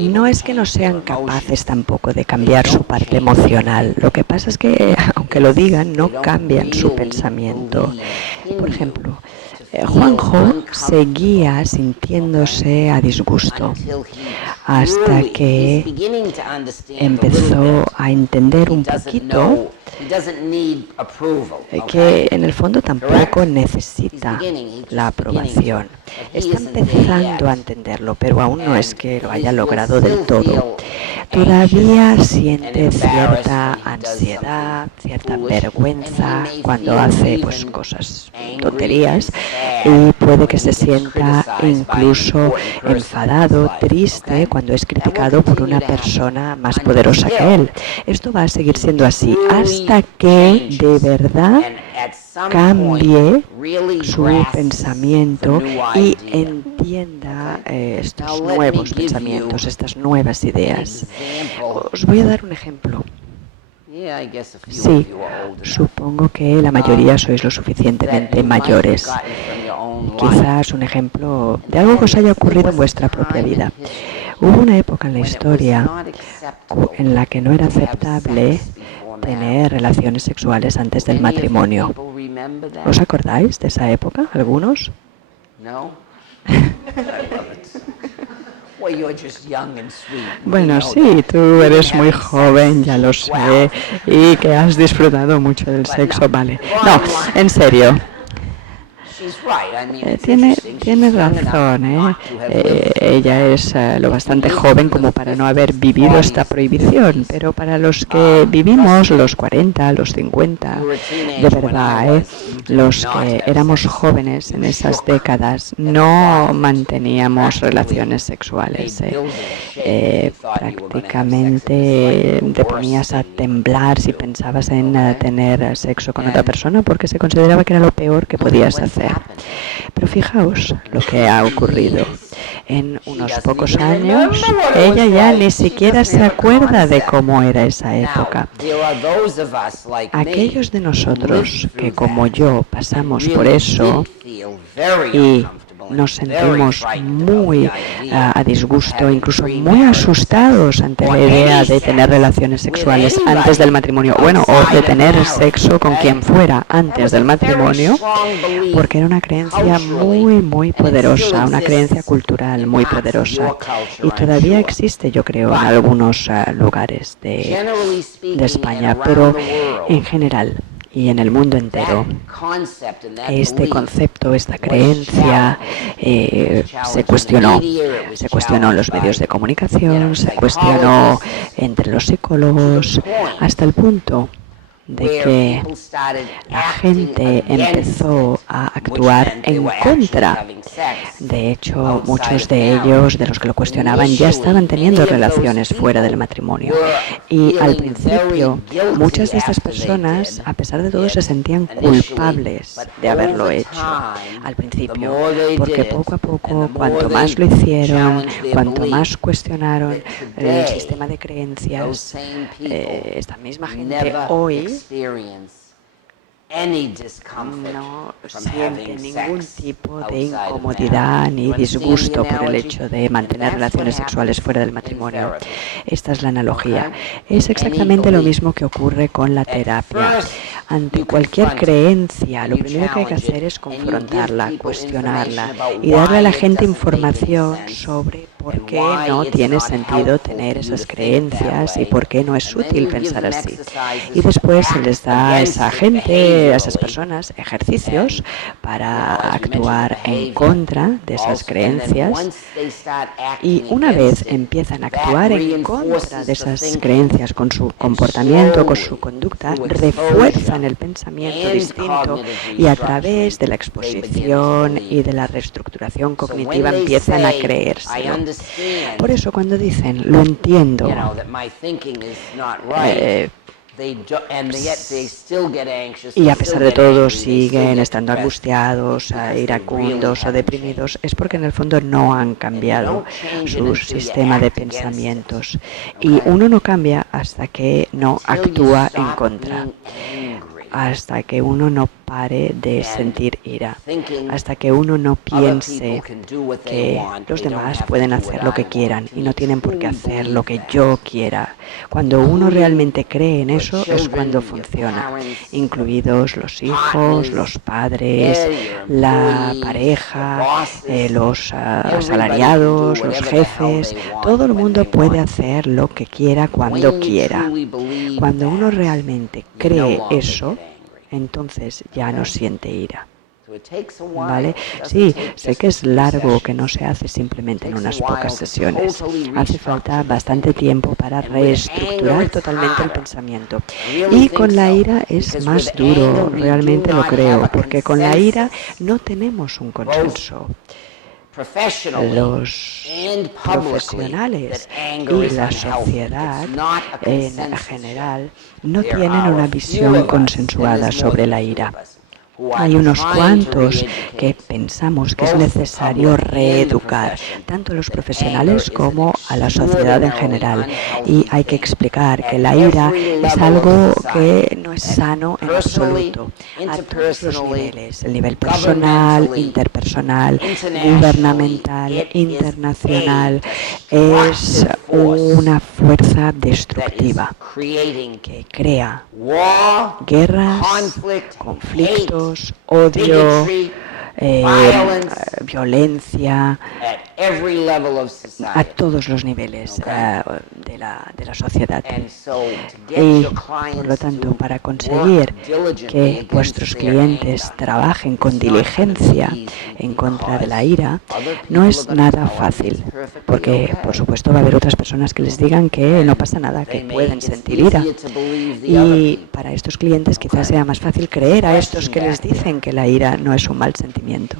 No es que no sean capaces tampoco de cambiar su parte emocional. Lo que pasa es que, aunque lo digan, no cambian su pensamiento. Por ejemplo, Juanjo seguía sintiéndose a disgusto hasta que empezó a entender un poquito que en el fondo tampoco necesita la aprobación. Está empezando a entenderlo, pero aún no es que lo haya logrado del todo. Todavía siente cierta ansiedad, cierta vergüenza cuando hace cosas, tonterías, y puede que se sienta incluso enfadado, triste cuando es criticado por una persona más poderosa que él. Esto va a seguir siendo así hasta que de verdad cambie su pensamiento y entienda estos nuevos pensamientos, estas nuevas ideas. Os voy a dar un ejemplo. Sí, supongo que la mayoría sois lo suficientemente mayores. Quizás un ejemplo de algo que os haya ocurrido en vuestra propia vida. Hubo una época en la historia en la que no era aceptable tener relaciones sexuales antes del matrimonio. ¿Os acordáis de esa época, algunos? Bueno, sí, tú eres muy joven, ya lo sé, y que has disfrutado mucho del sexo, vale. No, en serio. Tiene razón, ella es lo bastante joven como para no haber vivido esta prohibición, pero para los que vivimos los 40, los 50, de verdad, los que éramos jóvenes en esas décadas, no manteníamos relaciones sexuales. Prácticamente te ponías a temblar si pensabas en tener sexo con otra persona porque se consideraba que era lo peor que podías hacer. Pero fijaos lo que ha ocurrido. En unos pocos años, ella ya ni siquiera se acuerda de cómo era esa época. Aquellos de nosotros que, como yo, pasamos por eso y nos sentimos muy a disgusto, incluso muy asustados ante la idea de tener relaciones sexuales antes del matrimonio, bueno, o de tener sexo con quien fuera antes del matrimonio, porque era una creencia muy, muy poderosa, una creencia cultural muy poderosa, y todavía existe, yo creo, en algunos lugares de España, pero en general y en el mundo entero, este concepto, esta creencia se cuestionó en los medios de comunicación, se cuestionó entre los psicólogos, hasta el punto de que la gente empezó a actuar en contra. De hecho, muchos de ellos, de los que lo cuestionaban, ya estaban teniendo relaciones fuera del matrimonio. Y al principio, muchas de estas personas, a pesar de todo, se sentían culpables de haberlo hecho. Al principio, porque poco a poco, cuanto más lo hicieron, cuanto más cuestionaron el sistema de creencias, esta misma gente hoy no siente ningún tipo de incomodidad ni disgusto por el hecho de mantener relaciones sexuales fuera del matrimonio. Esta es la analogía. Es exactamente lo mismo que ocurre con la terapia. Ante cualquier creencia, lo primero que hay que hacer es confrontarla, cuestionarla y darle a la gente información sobre por qué no tiene sentido tener esas creencias y por qué no es útil pensar así. Y después se les da a esa gente, a esas personas, ejercicios para actuar en contra de esas creencias. Y una vez empiezan a actuar en contra de esas creencias con su comportamiento, con su conducta, refuerzan el pensamiento distinto y a través de la exposición y de la reestructuración cognitiva empiezan a creérselo. Por eso cuando dicen, lo entiendo, y a pesar de todo siguen estando angustiados, iracundos o deprimidos, es porque en el fondo no han cambiado su sistema de pensamientos. Y uno no cambia hasta que no actúa en contra. hasta que uno no pare de sentir ira, hasta que uno no piense que los demás pueden hacer lo que quieran y no tienen por qué hacer lo que yo quiera. Cuando uno realmente cree en eso es cuando funciona, incluidos los hijos, los padres, la pareja, los asalariados, los jefes. Todo el mundo puede hacer lo que quiera cuando quiera. Cuando uno realmente cree eso, entonces ya no siente ira. ¿Vale? Sí, sé que es largo, que no se hace simplemente en unas pocas sesiones. Hace falta bastante tiempo para reestructurar totalmente el pensamiento. Y con la ira es más duro, realmente lo creo, porque con la ira no tenemos un consenso. Los profesionales y la sociedad en general no tienen una visión consensuada sobre la ira. Hay unos cuantos que pensamos que es necesario reeducar, tanto a los profesionales como a la sociedad en general. Y hay que explicar que la ira es algo que no es sano en absoluto, a todos los niveles, el nivel personal, interpersonal, gubernamental, internacional. Es una fuerza destructiva que crea guerras, conflictos, odio, violencia a todos los niveles de la sociedad. Y, por lo tanto, para conseguir que vuestros clientes trabajen con diligencia en contra de la ira, no es nada fácil, porque, por supuesto, va a haber otras personas que les digan que no pasa nada, que pueden sentir ira. Y para estos clientes quizás sea más fácil creer a estos que les dicen que la ira no es un mal sentimiento.